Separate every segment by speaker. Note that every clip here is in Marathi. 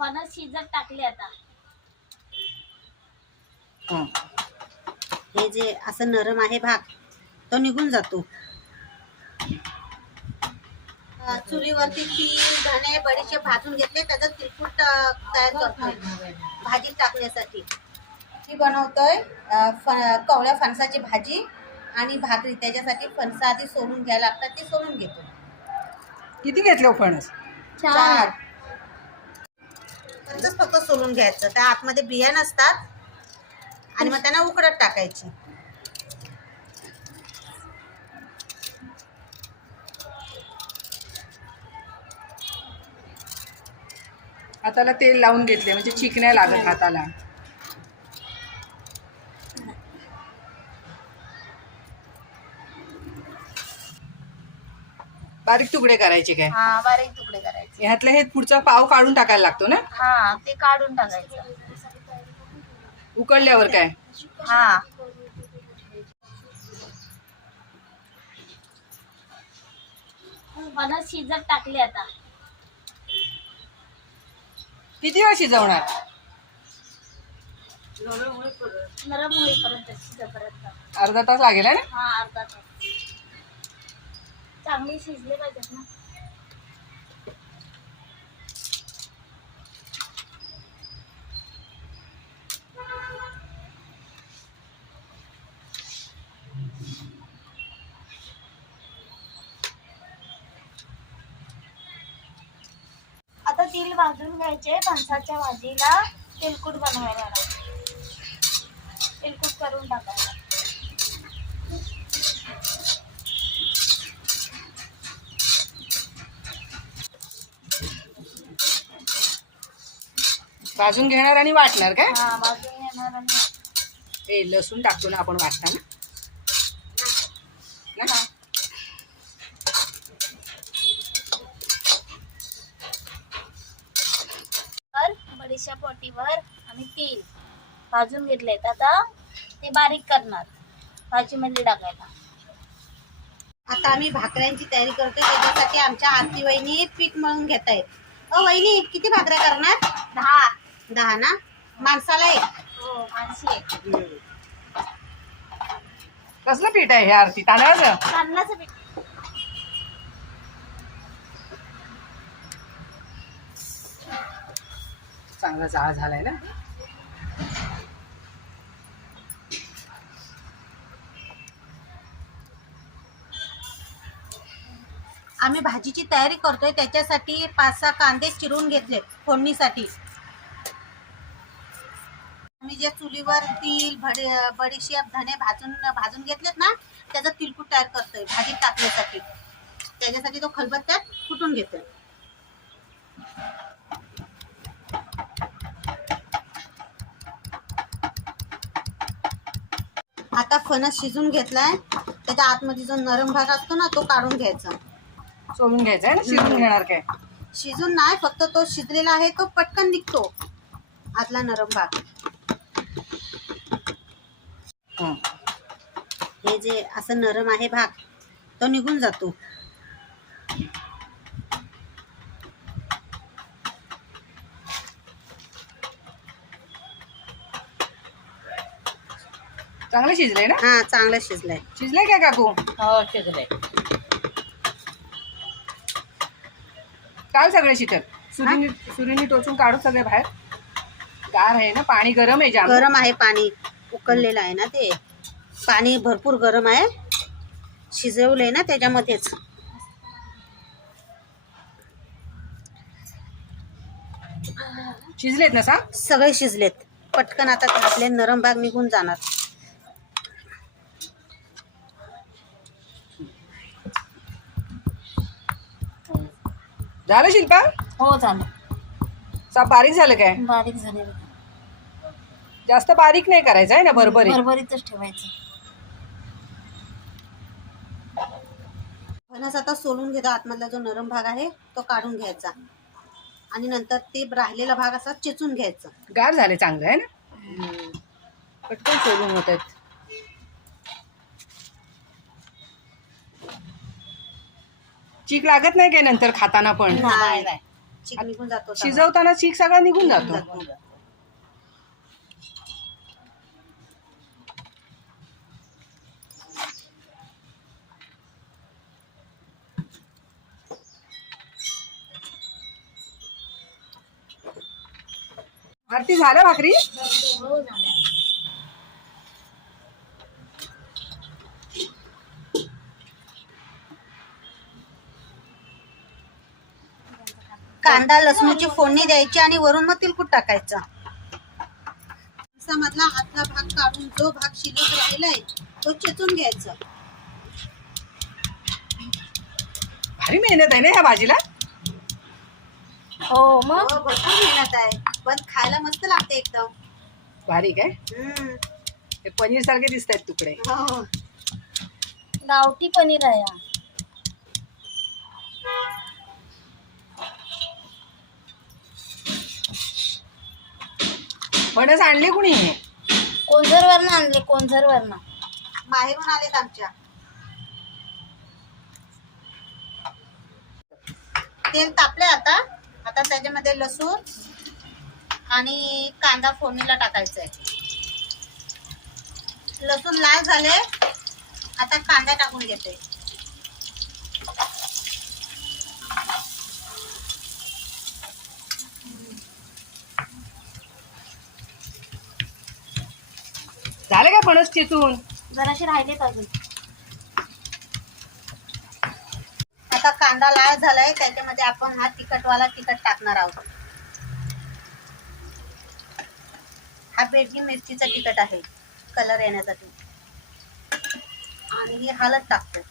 Speaker 1: फणस शिजत टाकले आता.
Speaker 2: हं. जे असं नरम आहे भाग तो निघून जातो. चुलीवरती तीळ धणे बडीशे भाजून घेतले त्याचं तिरपूट तयार करतोय भाजीत टाकण्यासाठी. ही बनवतोय कवळ्या फणसाची भाजी आणि भाकरी. त्याच्यासाठी फणसं आधी सोलून घ्यायला लागतात ते सोलून घेतो.
Speaker 3: किती घेतले हो फणस?
Speaker 2: चार. फणसच फक्त सोलून घ्यायचं. त्या आतमध्ये बिया नसतात. आणि मग त्यांना उकडत टाकायची.
Speaker 3: हाताला तेल लावून घेतले म्हणजे चिकण्या नाही लागत हाताला. बारीक तुकडे करायचे काय?
Speaker 1: हा बारीक तुकडे करायचे.
Speaker 3: ह्यातलं हे पुढचा पाव काढून टाकायला लागतो ना?
Speaker 1: हा ते काढून टाकायचं.
Speaker 3: उकडल्यावर काय?
Speaker 1: हा. शिजत टाकले आता.
Speaker 3: किती वेळ शिजवणार?
Speaker 1: नरम होईपर्यंत शिजेपर्यंत
Speaker 3: अर्धा तास लागेल है ना?
Speaker 1: हा अर्धा तास. चांगली शिजले पाहिजेत ना. आता तेल भाजून घ्यायचे फणसाच्या भाजीला तेलकूट बनवायला. तेलकूट करून टाकायला
Speaker 3: भाजून घेणार आणि वाटणार काय?
Speaker 1: हा भाजून घेणार आणि
Speaker 3: हे लसूण टाकतो ना आपण वाटताना. ना?
Speaker 1: बडीशा पोटीवर आणि तेल भाजून घेतलेत. आता ते बारीक करणार भाजीमध्ये टाकायला.
Speaker 2: आता आम्ही भाकऱ्यांची तयारी करतोय त्याच्यासाठी आमच्या आरती वहिनी पीठ मळून घेत आहेत अ वहिनी किती भाकऱ्या करणार?
Speaker 1: दहा.
Speaker 2: दहा ना? माणसाला एक.
Speaker 1: हो आहे.
Speaker 3: कसलं पीठ आहे हे आरती? तांदळाचं?
Speaker 1: तांदळाचं पीठ.
Speaker 3: चांगला जाळ झालाय ना?
Speaker 2: आम्ही भाजीची तयारी करतोय त्याच्यासाठी पाच सहा कांदे चिरून घेतले फोडणीसाठी. जे चुलीवर तीळ भडी बडीशेप धने भाजून भाजून घेतलेत ना त्याचं तिलकूट तयार करतोय भाजीत टाकण्यासाठी. त्याच्यासाठी तो खलबत्त्यात कुटून घेतोय. आता फणस शिजून घेतलाय. त्याच्या आतमध्ये जो नरम भाग असतो ना तो काढून घ्यायचा.
Speaker 3: सोलून घ्यायचं ना? शिजून घेणार काय?
Speaker 2: शिजून नाही फक्त तो शिजलेला आहे तो पटकन निघतो. आतला नरम भाग.
Speaker 3: हं.
Speaker 2: हे जे असं नरम आहे भाग तो निघून जातो.
Speaker 3: चांगलं शिजलंय ना?
Speaker 2: हा चांगलं शिजलाय.
Speaker 3: शिजलंय काय काकू?
Speaker 1: हो शिजले
Speaker 3: काल सगळे शिकत सुरीनी सुरीनी टोचून काढू सगळे बाहेर. गार आहे ना पाणी गरम आहे जाम.
Speaker 2: गरम आहे पाणी. उकळलेलं आहे ना ते. पाणी भरपूर गरम आहे. शिजवलंय ना त्याच्यामध्येच.
Speaker 3: शिजलेत ना सांग
Speaker 2: सगळे शिजलेत. पटकन आता त्यातले नरम भाग निघून जाणार.
Speaker 3: झालं शिल्पा?
Speaker 1: हो झालं.
Speaker 3: सा बारीक झालं काय?
Speaker 1: बारीक झाले
Speaker 3: जास्त बारीक नाही करायचं आहे ना बरोबर
Speaker 1: भरभरीतच ठेवायचं.
Speaker 2: फणस आता सोलून घेतो आतमधला जो नरम भाग आहे तो काढून घ्यायचा. आणि नंतर ते राहिलेला भाग असा चेचून घ्यायचा.
Speaker 3: गार झाले चांगलं आहे ना? पटकन सोलून होत आहेत. चीक लागत नाही काय नंतर खाताना पण?
Speaker 2: नाही. चिक निघून जातो तवा.
Speaker 3: शिजवताना चीक सगळा निघून
Speaker 2: निघून
Speaker 3: जातो.
Speaker 2: जातो.
Speaker 3: आरती झालं भाकरी?
Speaker 2: कांदा लसणाची फोडणी द्यायची आणि वरून मग तिलकुट टाकायचं. मधला आतला भाग काढून जो भाग शिल्लक राहिलाय तो चेचून घ्यायचा.
Speaker 3: भारी मेहनत आहे ना ह्या भाजीला?
Speaker 1: हो मग?
Speaker 2: हो, भरपूर मेहनत आहे. पण खायला मस्त लागते एकदम.
Speaker 3: भारी काय?
Speaker 2: हम्म.
Speaker 3: ते पनीर सारखे दिसत आहेत तुकडे.
Speaker 2: हो.
Speaker 1: गावठी पनीर आहे हा.
Speaker 3: फणस आणले कुणी?
Speaker 1: कोंझरवरनं आणले कोंझरवरनं
Speaker 2: माहेरून आलेत आमच्या. तेल तापले आता. आता त्याच्यामध्ये लसूण आणि कांदा फोडणीला टाकायचा आहे लसूण लाल झाले. आता कांदा टाकून घेते.
Speaker 3: झाले का फणस चेचून?
Speaker 1: जराशे राहिलेत अजून.
Speaker 2: आता कांदा लाल झालाय त्याच्यामध्ये आपण हा तिखटवाला तिखट टाकणार आहोत. बेडगी मिरचीचं तिखट आहे कलर येण्यासाठी. आणि ही हळद टाकते.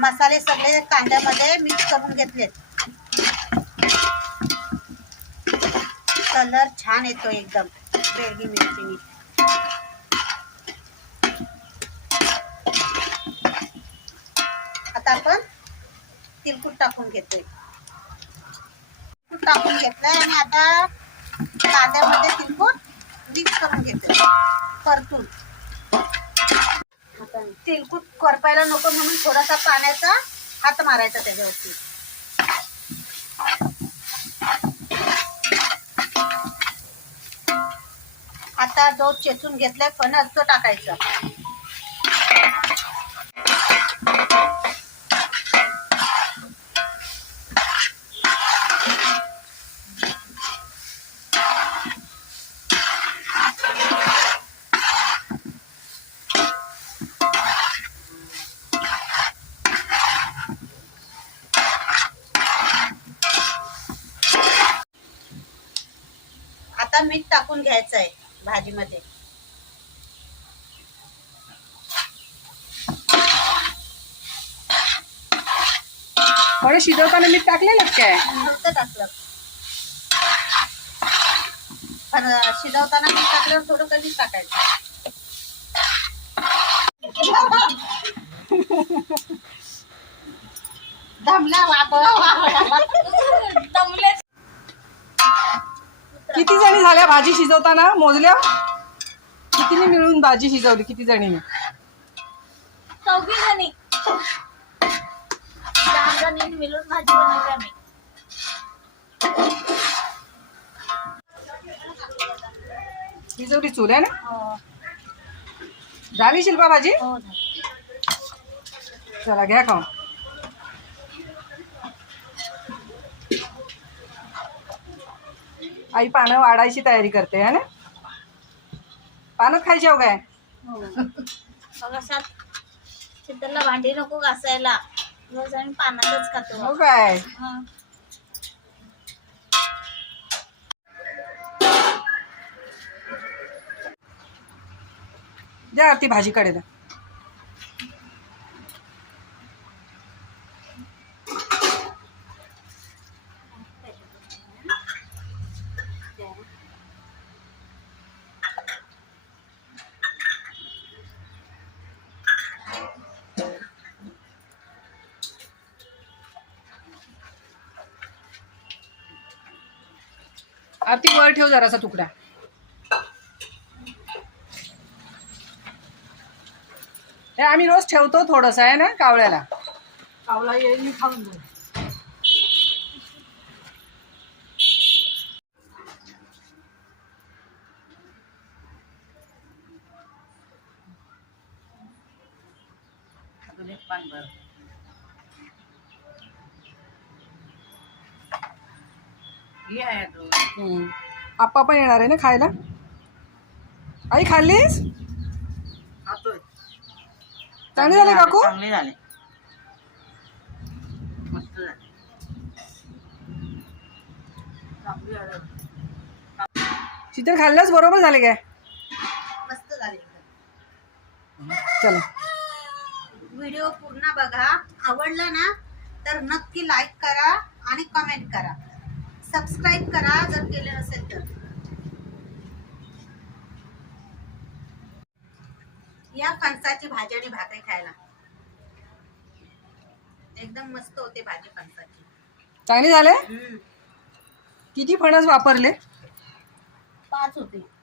Speaker 2: मसाले सगळे कांद्यामध्ये मिक्स करून घेतलेत कलर छान येतो एकदम बेडगी मिरचीनी. तिलकुट टाकून घेतोय. तिलकुट टाकून घेतलंय आणि आता कांद्यामध्ये तिलकुट मिक्स करून घेतोय परतून. आता तिलकुट करपायला नको म्हणून थोडासा पाण्याचा हात मारायचा त्याच्यावरती. आता जो चेचून घेतलाय फणस तो टाकायचा. आता मीठ टाकून घ्यायचं आहे भाजीमध्ये.
Speaker 3: फणस शिजवताना मीठ टाकलेलं काय?
Speaker 2: फक्त टाकलं. पण शिजवताना मीठ टाकल्यावर थोडं कमीच टाकायचं. दमला वापर
Speaker 1: दमले.
Speaker 3: किती जणी झाल्या भाजी शिजवताना? मोजल्या? कितीने मिळून भाजी शिजवली? किती जणीने?
Speaker 1: चौघी जणी. चार जणी मिळून भाजी बनवली आम्ही.
Speaker 3: शिजवली चूल आहे ना?
Speaker 1: हो.
Speaker 3: झाली शिल्पा भाजी?
Speaker 1: हो झालं.
Speaker 3: चला घ्या खाऊन. आई पानं वाढायची तयारी करते है ना? पानं खायची हो. काय
Speaker 1: चित्तरला भांडी नको घासायला. रोज आम्ही पानातच खातो.
Speaker 3: हो काय?
Speaker 1: हं.
Speaker 3: द्या आरती भाजीकडे द्या. आरती वर ठेव जरासा तुकडा. हे आम्ही रोज ठेवतो थोडंसं आहे ना कावळ्याला.
Speaker 4: कावला येईल मी खाऊन जाईल अजून एक पान भर हे आहे अजून.
Speaker 3: हम्म. आप्पा पण येणार आहे ना खायला? आई खाल्लीस?
Speaker 4: खातोय.
Speaker 3: चांगले झाले काकू?
Speaker 4: चांगले झाले. मस्त झाले. चांगले झाले.
Speaker 3: शीतल खाल्ल्यास बरोबर झाले काय?
Speaker 2: मस्त झाले. एकदम.
Speaker 3: चला.
Speaker 2: व्हिडिओ पूर्ण बघा. आवडला ना तर नक्की लाईक करा आणि कमेंट करा. सबस्क्राईब करा जर केले नसेल तर. या फणसाची भाजी आणि भाकरी खायला. एकदम मस्त होते भाजी फणसाची.
Speaker 3: चांगले झाले?
Speaker 2: हम्म.
Speaker 3: किती फणस वापरले?
Speaker 2: पाच होते.